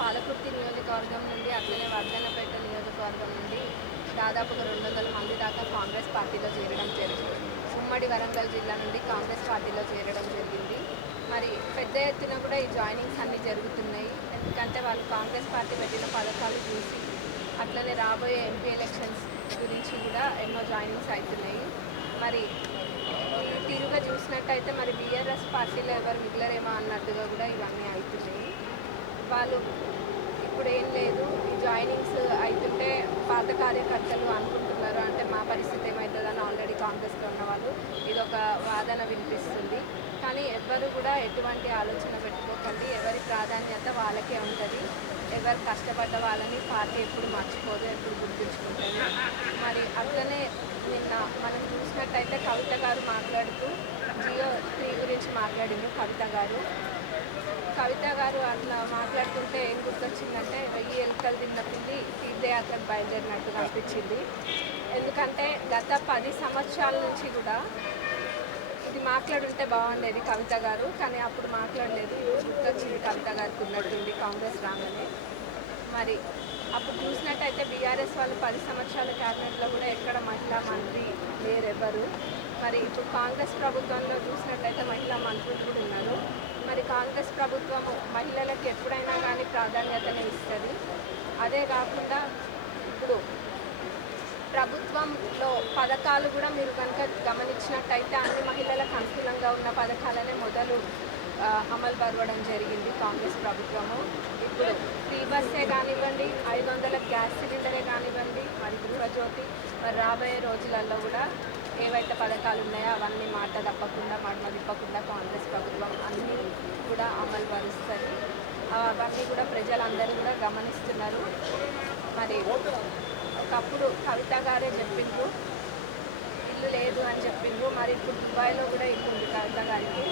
పాలకుర్తి నియోజకవర్గం నుండి అట్లనే వర్ధన్నపేట నియోజకవర్గం నుండి దాదాపుగా 200 మంది దాకా కాంగ్రెస్ పార్టీలో చేరడం జరిగింది. ఉమ్మడి వరంగల్ జిల్లా నుండి కాంగ్రెస్ పార్టీలో చేరడం జరిగింది. మరి పెద్ద ఎత్తున కూడా ఈ జాయినింగ్స్ అన్నీ జరుగుతున్నాయి. ఎందుకంటే వాళ్ళు కాంగ్రెస్ పార్టీ పెట్టిన పథకాలు చూసి అట్లనే రాబోయే ఎంపీ ఎలక్షన్స్ గురించి కూడా ఎన్నో జాయినింగ్స్ అవుతున్నాయి. మరి ఈ తీరుగా చూసినట్టయితే మరి బీఆర్ఎస్ పార్టీలో ఎవరు మిగిలరేమో అన్నట్టుగా కూడా ఇవన్నీ అవుతున్నాయి. వాళ్ళు ఇప్పుడు ఏం లేదు, ఈ జాయినింగ్స్ అవుతుంటే పాత కార్యకర్తలు అనుకుంటున్నారు అంటే మా పరిస్థితి ఏమవుతుందని ఆల్రెడీ కాంగ్రెస్లో ఉన్న వాళ్ళు ఇదొక వాదన వినిపిస్తుంది. కానీ ఎవ్వరు కూడా ఎటువంటి ఆలోచన పెట్టుకోకండి. ఎవరి ప్రాధాన్యత వాళ్ళకే ఉంటుంది. ఎవరు కష్టపడ్డ వాళ్ళని పార్టీ ఎప్పుడు మర్చిపోదు, ఎప్పుడు గుర్తుంచుకుంటుంది. మరి అట్లనే నిన్న మనం చూసినట్టయితే కవిత గారు మాట్లాడుతూ జియో 3 గురించి మాట్లాడింది. కవిత గారు అట్లా మాట్లాడుతుంటే ఏం గుర్తొచ్చిందంటే 1000 ఎలుకలు తిన్న పిల్లి తీర్థయాత్రకు బయలుదేరినట్టుగా అనిపించింది. ఎందుకంటే గత 10 సంవత్సరాల నుంచి కూడా ఇది మాట్లాడుంటే బాగుండేది కవిత గారు, కానీ అప్పుడు మాట్లాడలేదు. గుర్తొచ్చింది కవిత గారికి ఉన్నట్టుండి కాంగ్రెస్ రాగానే. మరి అప్పుడు చూసినట్టయితే బీఆర్ఎస్ వాళ్ళు 10 సంవత్సరాల క్యాబినెట్లో కూడా ఎక్కడ మహిళా మంత్రి లేరెవ్వరు. మరి ఇప్పుడు కాంగ్రెస్ ప్రభుత్వంలో చూసినట్టయితే మహిళా మంత్రులు కూడా ఉన్నారు. మరి కాంగ్రెస్ ప్రభుత్వం మహిళలకు ఎప్పుడైనా కానీ ప్రాధాన్యతనే ఇస్తుంది. అదే కాకుండా ఇప్పుడు ప్రభుత్వంలో పథకాలు కూడా మీరు కనుక గమనించినట్టయితే అన్ని మహిళలకు అనుకూలంగా ఉన్న పథకాలనే మొదలు అమలు పరవడం జరిగింది కాంగ్రెస్ ప్రభుత్వము. ఇప్పుడు ఫ్రీ బస్సే కానివ్వండి, 500 గ్యాస్ సిలిండరే కానివ్వండి, మరి గృహజ్యోతి, మరి రాబోయే రోజులలో కూడా ఏవైతే పథకాలు ఉన్నాయో అవన్నీ మాట తప్పకుండా మడమ తిప్పకుండా కాంగ్రెస్ ప్రభుత్వం అన్నీ కూడా అమలు పరుస్తుంది. అవన్నీ కూడా ప్రజలందరూ కూడా గమనిస్తున్నారు. మరి ఒకప్పుడు కవిత గారే చెప్పిండ్రు ఇల్లు లేదు అని చెప్పిండ్రు. మరి ఇప్పుడు దుబాయ్లో కూడా ఇల్లు ఉంది కవిత గారికి.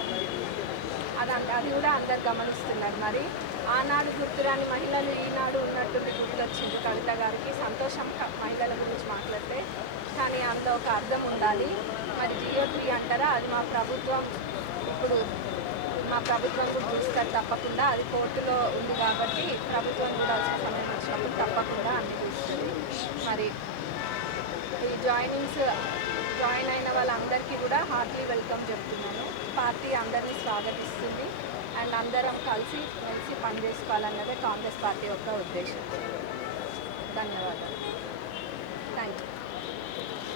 అది కూడా అందరు గమనిస్తున్నారు. మరి ఆనాడు గుర్తురాని మహిళలు ఈనాడు ఉన్నట్టుండి గుర్తొచ్చింది కవిత గారికి. సంతోషం మహిళల గురించి మాట్లాడితే, కానీ అందులో ఒక అర్థం ఉండాలి. మరి జియో 3 అంటారా, అది మా ప్రభుత్వం కూడా చూస్తారు తప్పకుండా. అది కోర్టులో ఉంది కాబట్టి ప్రభుత్వం కూడా సమయం వచ్చినప్పుడు తప్పకుండా అన్ని చూస్తుంది. మరి ఈ జాయిన్ అయిన వాళ్ళందరికీ కూడా హార్ట్లీ వెల్కమ్ చెప్తున్నాను. పార్టీ అందరినీ స్వాగతిస్తుంది అండ్ అందరం కలిసి పనిచేసుకోవాలన్నదే కాంగ్రెస్ పార్టీ యొక్క ఉద్దేశం. ధన్యవాదాలు. Thank you.